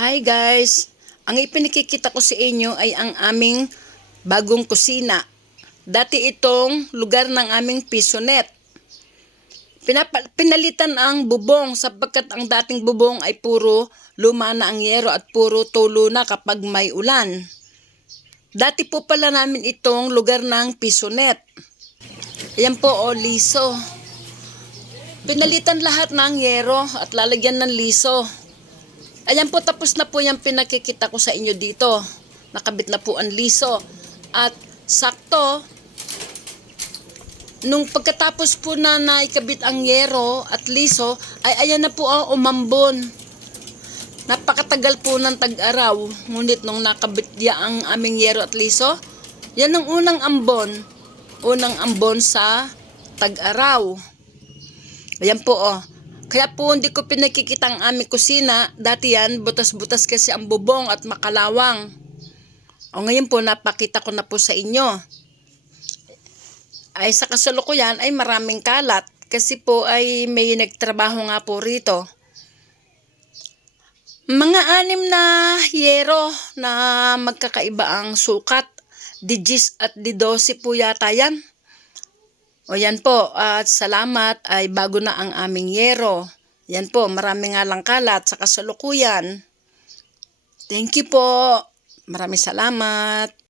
Hi guys! Ang ipinikikita ko sa inyo ay ang aming bagong kusina. Dati itong lugar ng aming pisonet. Pinapa- pinalitan ang bubong sapagkat ang dating bubong ay puro luma na ang yero at puro tulo na kapag may ulan. Dati po pala namin itong lugar ng pisonet. Ayan po o liso. Pinalitan lahat ng yero at lalagyan ng liso. Ayan po, tapos na po yung pinakikita ko sa inyo dito. Nakabit na po ang liso. At sakto, nung pagkatapos po na naikabit ang yero at liso, ay ayan na po ang umambon. Napakatagal po ng tag-araw. Ngunit nung nakabit niya ang aming yero at liso, yan ang unang ambon. Unang ambon sa tag-araw. Ayan po oh. Kaya po hindi ko pinakikita ang aming kusina. Dati yan, butas-butas kasi ang bubong at makalawang. O ngayon po, napakita ko na po sa inyo. Ay sa kasalukuyan ay maraming kalat. Kasi po ay may nagtrabaho nga po rito. Mga anim na yero na magkakaiba ang sukat. Di 10 at di 12 po yata yan. O yan po, at salamat ay bago na ang aming yero. Yan po, marami nga lang kalat sa kasalukuyan. Thank you po. Maraming salamat.